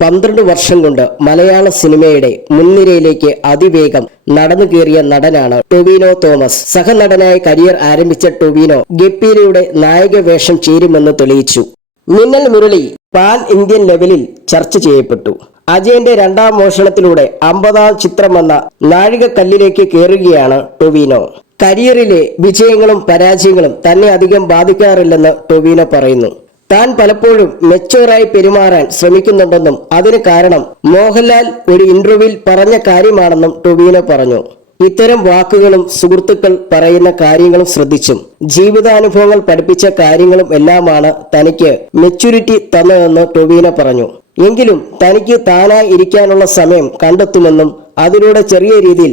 പന്ത്രണ്ട് വർഷം കൊണ്ട് മലയാള സിനിമയുടെ മുൻനിരയിലേക്ക് അതിവേഗം നടന്നു കയറിയ നടനാണ് ടൊവിനോ തോമസ്. സഹനടനായി കരിയർ ആരംഭിച്ച ടൊവിനോ ഗപ്പീരയുടെ നായക വേഷം ചേരുമെന്ന് തെളിയിച്ചു. മിന്നൽ മുരളി പാൻ ഇന്ത്യൻ ലെവലിൽ ചർച്ച ചെയ്യപ്പെട്ടു. അജയന്റെ രണ്ടാം മോഷണത്തിലൂടെ അമ്പതാം ചിത്രമെന്ന നാഴികക്കല്ലിലേക്ക് കയറുകയാണ് ടൊവിനോ. കരിയറിലെ വിജയങ്ങളും പരാജയങ്ങളും തന്നെ അധികം ബാധിക്കാറില്ലെന്ന് ടൊവിനോ പറയുന്നു. താൻ പലപ്പോഴും മെച്ചൂറായി പെരുമാറാൻ ശ്രമിക്കുന്നുണ്ടെന്നും അതിന് കാരണം മോഹൻലാൽ ഒരു ഇന്റർവ്യൂവിൽ പറഞ്ഞ കാര്യമാണെന്നും ടൊവിനോ പറഞ്ഞു. ഇത്തരം വാക്കുകളും സുഹൃത്തുക്കൾ പറയുന്ന കാര്യങ്ങളും ശ്രദ്ധിച്ചും ജീവിതാനുഭവങ്ങൾ പഠിപ്പിച്ച കാര്യങ്ങളും എല്ലാമാണ് തനിക്ക് മെച്യൂരിറ്റി തന്നതെന്ന് ടൊവിനോ പറഞ്ഞു. എങ്കിലും തനിക്ക് താനായി ഇരിക്കാനുള്ള സമയം കണ്ടെത്തുമെന്നും അതിലൂടെ ചെറിയ രീതിയിൽ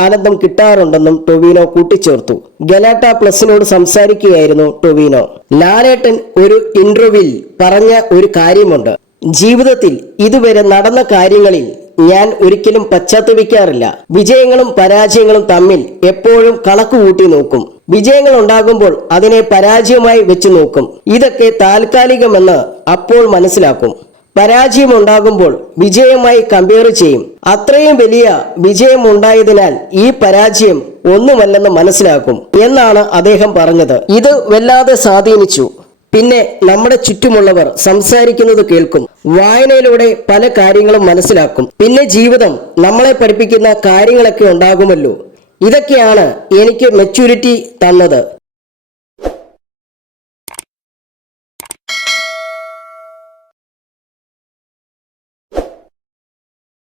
ആനന്ദം കിട്ടാറുണ്ടെന്നും ടൊവിനോ കൂട്ടിച്ചേർത്തു. ഗലാട്ട പ്ലസിനോട് സംസാരിക്കുകയായിരുന്നു ടൊവിനോ. ലാലേട്ടൻ ഒരു ഇന്റർവ്യൂവിൽ പറഞ്ഞ ഒരു കാര്യമുണ്ട്. ജീവിതത്തിൽ ഇതുവരെ നടന്ന കാര്യങ്ങളിൽ ഞാൻ ഒരിക്കലും പശ്ചാത്തപിക്കാറില്ല. വിജയങ്ങളും പരാജയങ്ങളും തമ്മിൽ എപ്പോഴും കണക്ക് കൂട്ടി നോക്കും. വിജയങ്ങൾ ഉണ്ടാകുമ്പോൾ അതിനെ പരാജയമായി വെച്ചു നോക്കും. ഇതൊക്കെ താൽക്കാലികമെന്ന് അപ്പോൾ മനസ്സിലാക്കും. പരാജയം ഉണ്ടാകുമ്പോൾ വിജയമായി കമ്പയർ ചെയ്യും. അത്രയും വലിയ വിജയം ഉണ്ടായതിനാൽ ഈ പരാജയം ഒന്നുമല്ലെന്ന് മനസ്സിലാക്കും എന്നാണ് അദ്ദേഹം പറഞ്ഞത്. ഇത് വല്ലാതെ സ്വാധീനിച്ചു. പിന്നെ നമ്മുടെ ചുറ്റുമുള്ളവർ സംസാരിക്കുന്നത് കേൾക്കും. വായനയിലൂടെ പല കാര്യങ്ങളും മനസ്സിലാക്കും. പിന്നെ ജീവിതം നമ്മളെ പഠിപ്പിക്കുന്ന കാര്യങ്ങളൊക്കെ ഉണ്ടാകുമല്ലോ. ഇതൊക്കെയാണ് എനിക്ക് മെച്യൂരിറ്റി തന്നത്.